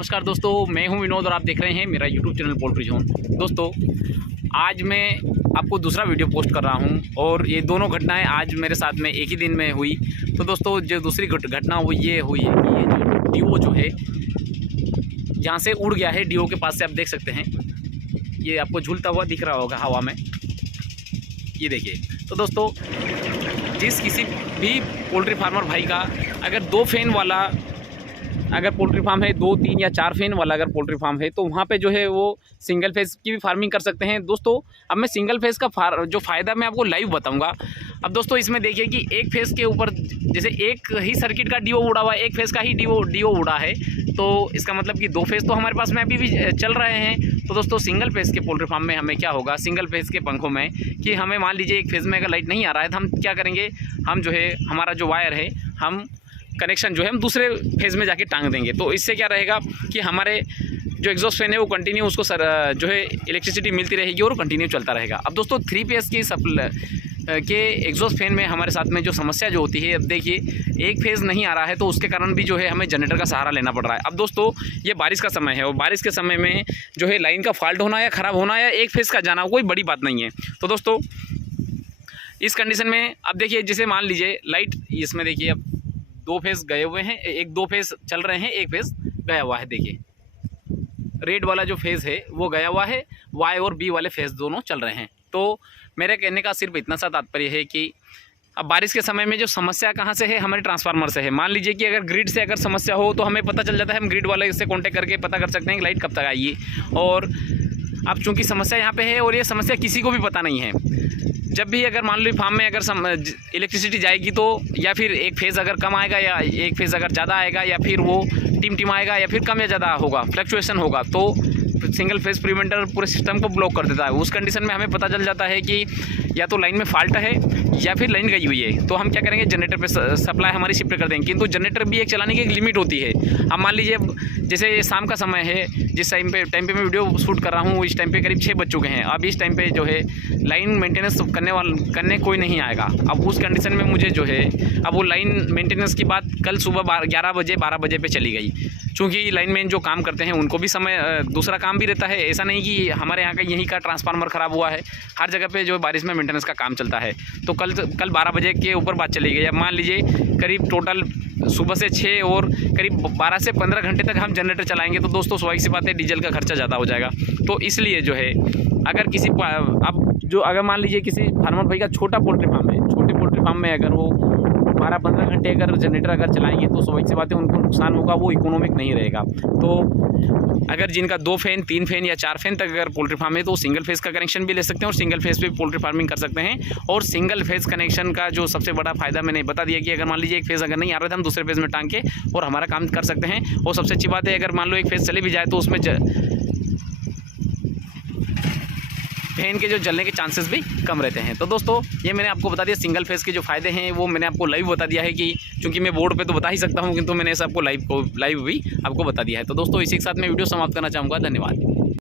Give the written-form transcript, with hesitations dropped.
नमस्कार दोस्तों, मैं हूं विनोद और आप देख रहे हैं मेरा यूट्यूब चैनल पोल्ट्री जोन। दोस्तों, आज मैं आपको दूसरा वीडियो पोस्ट कर रहा हूं और ये दोनों घटनाएं आज मेरे साथ में एक ही दिन में हुई। तो दोस्तों, जो दूसरी घटना वो ये हुई है कि ये जो डीओ जो है यहाँ से उड़ गया है। डीओ के पास से आप देख सकते हैं, ये आपको झूलता हुआ दिख रहा होगा हवा में, ये देखिए। तो दोस्तों, जिस किसी भी पोल्ट्री फार्मर भाई का अगर 2 फैन वाला अगर पोल्ट्री फार्म है, 2, 3 या 4 फैन वाला अगर पोल्ट्री फार्म है, तो वहाँ पे जो है वो सिंगल फेज़ की भी फार्मिंग कर सकते हैं। दोस्तों, अब मैं सिंगल फेज़ का जो फ़ायदा मैं आपको लाइव बताऊंगा। अब दोस्तों, इसमें देखिए कि एक फेज़ के ऊपर जैसे एक ही सर्किट का डीओ उड़ा हुआ है, एक फेज़ का ही डीओ उड़ा है, तो इसका मतलब कि 2 फेज़ तो हमारे पास में अभी भी चल रहे हैं। तो दोस्तों, सिंगल फेज़ के पोल्ट्री फार्म में हमें क्या होगा, सिंगल फेज़ के पंखों में कि हमें मान लीजिए एक फेज़ में अगर लाइट नहीं आ रहा है तो हम क्या करेंगे, हम जो है हमारा जो वायर है, हम कनेक्शन जो है हम दूसरे फेज़ में जाके टांग देंगे। तो इससे क्या रहेगा कि हमारे जो एग्जॉस्ट फैन है वो कंटिन्यू उसको जो है इलेक्ट्रिसिटी मिलती रहेगी और कंटिन्यू चलता रहेगा। अब दोस्तों, 3 फेज़ के एग्जॉस्ट फैन में हमारे साथ में जो समस्या जो होती है, अब देखिए एक फेज़ नहीं आ रहा है तो उसके कारण भी जो है हमें जनरेटर का सहारा लेना पड़ रहा है। अब दोस्तों, ये बारिश का समय है और बारिश के समय में जो है लाइन का फॉल्ट होना या ख़राब होना या एक फेज़ का जाना कोई बड़ी बात नहीं है। तो दोस्तों, इस कंडीशन में अब देखिए, जैसे मान लीजिए लाइट इसमें देखिए अब 2 फेज़ गए हुए हैं, 2 फेज़ चल रहे हैं, एक फेज़ गया हुआ है। देखिए रेड वाला जो फेज़ है वो गया हुआ है, वाई और बी वाले फेज़ दोनों चल रहे हैं। तो मेरे कहने का सिर्फ इतना सा तात्पर्य है कि अब बारिश के समय में जो समस्या कहाँ से है, हमारे ट्रांसफार्मर से है। मान लीजिए कि अगर ग्रिड से अगर समस्या हो तो हमें पता चल जाता है, हम ग्रिड वाले से कॉन्टेक्ट करके पता कर सकते हैं कि लाइट कब तक आएगी। और अब चूँकि समस्या यहाँ पे है और ये समस्या किसी को भी पता नहीं है, जब भी अगर मान लो फार्म में अगर इलेक्ट्रिसिटी जाएगी तो या फिर एक फेज़ अगर कम आएगा या एक फेज़ अगर ज़्यादा आएगा या फिर वो टिम आएगा या फिर कम या ज़्यादा होगा, फ्लक्चुएशन होगा, तो सिंगल फेज़ प्रिवेंटर पूरे सिस्टम को ब्लॉक कर देता है। उस कंडीशन में हमें पता चल जाता है कि या तो लाइन में फॉल्ट है या फिर लाइन गई हुई है। तो हम क्या करेंगे, जनरेटर पे सप्लाई हमारी शिफ्ट कर देंगे। किंतु जनरेटर भी एक चलाने की एक लिमिट होती है। अब मान लीजिए जैसे शाम का समय है, जिस टाइम पे मैं वीडियो शूट कर रहा हूँ, इस टाइम पे करीब 6 बज चुके हैं। अब इस टाइम पे जो है लाइन मेंटेनेंस करने कोई नहीं आएगा। अब उस कंडीशन में मुझे जो है, अब वो लाइन मेंटेनेंस की बात कल सुबह 11 बजे 12 बजे पे चली गई। चूँकि लाइनमैन जो काम करते हैं उनको भी दूसरा काम भी रहता है। ऐसा नहीं कि हमारे यहाँ का यहीं का ट्रांसफार्मर ख़राब हुआ है, हर जगह पे जो बारिश में मेंटेनेंस का काम चलता है। तो कल 12 बजे के ऊपर बात चली गई। अब मान लीजिए करीब टोटल सुबह से 6 और करीब 12 से 15 घंटे तक हम जनरेटर चलाएंगे तो दोस्तों, स्वाभाविक सी बात है डीजल का खर्चा ज़्यादा हो जाएगा। तो इसलिए जो है अगर किसी अगर मान लीजिए किसी फार्मर भाई का छोटा पोल्ट्री फार्म है, छोटे पोल्ट्री फार्म में अगर वो 12-15 घंटे अगर जनरेटर अगर चलाएंगे तो स्वाभाविक सी बात है उनको नुकसान होगा, वो इकोनॉमिक नहीं रहेगा। तो अगर जिनका 2 फैन 3 फैन या 4 फैन तक अगर पोल्ट्री फार्म है तो सिंगल फेज़ का कनेक्शन भी ले सकते हैं और सिंगल फेज़ पे पोल्ट्री फार्मिंग कर सकते हैं। और सिंगल फेज़ कनेक्शन का जो सबसे बड़ा फ़ायदा मैंने बता दिया कि अगर मान लीजिए एक फेज़ अगर नहीं आ रहा था, हम दूसरे फेज़ में टांग के और हमारा काम कर सकते हैं। और सबसे अच्छी बात है, अगर मान लो एक फेज़ चले भी जाए तो उसमें फैन के जो जलने के चांसेस भी कम रहते हैं। तो दोस्तों, ये मैंने आपको बता दिया सिंगल फेज़ के जो फ़ायदे हैं, वो मैंने आपको लाइव बता दिया है कि चूँकि मैं बोर्ड पे तो बता ही सकता हूँ, किंतु मैंने ऐसा आपको लाइव भी आपको बता दिया है। तो दोस्तों, इसी के साथ मैं वीडियो समाप्त करना चाहूँगा। धन्यवाद।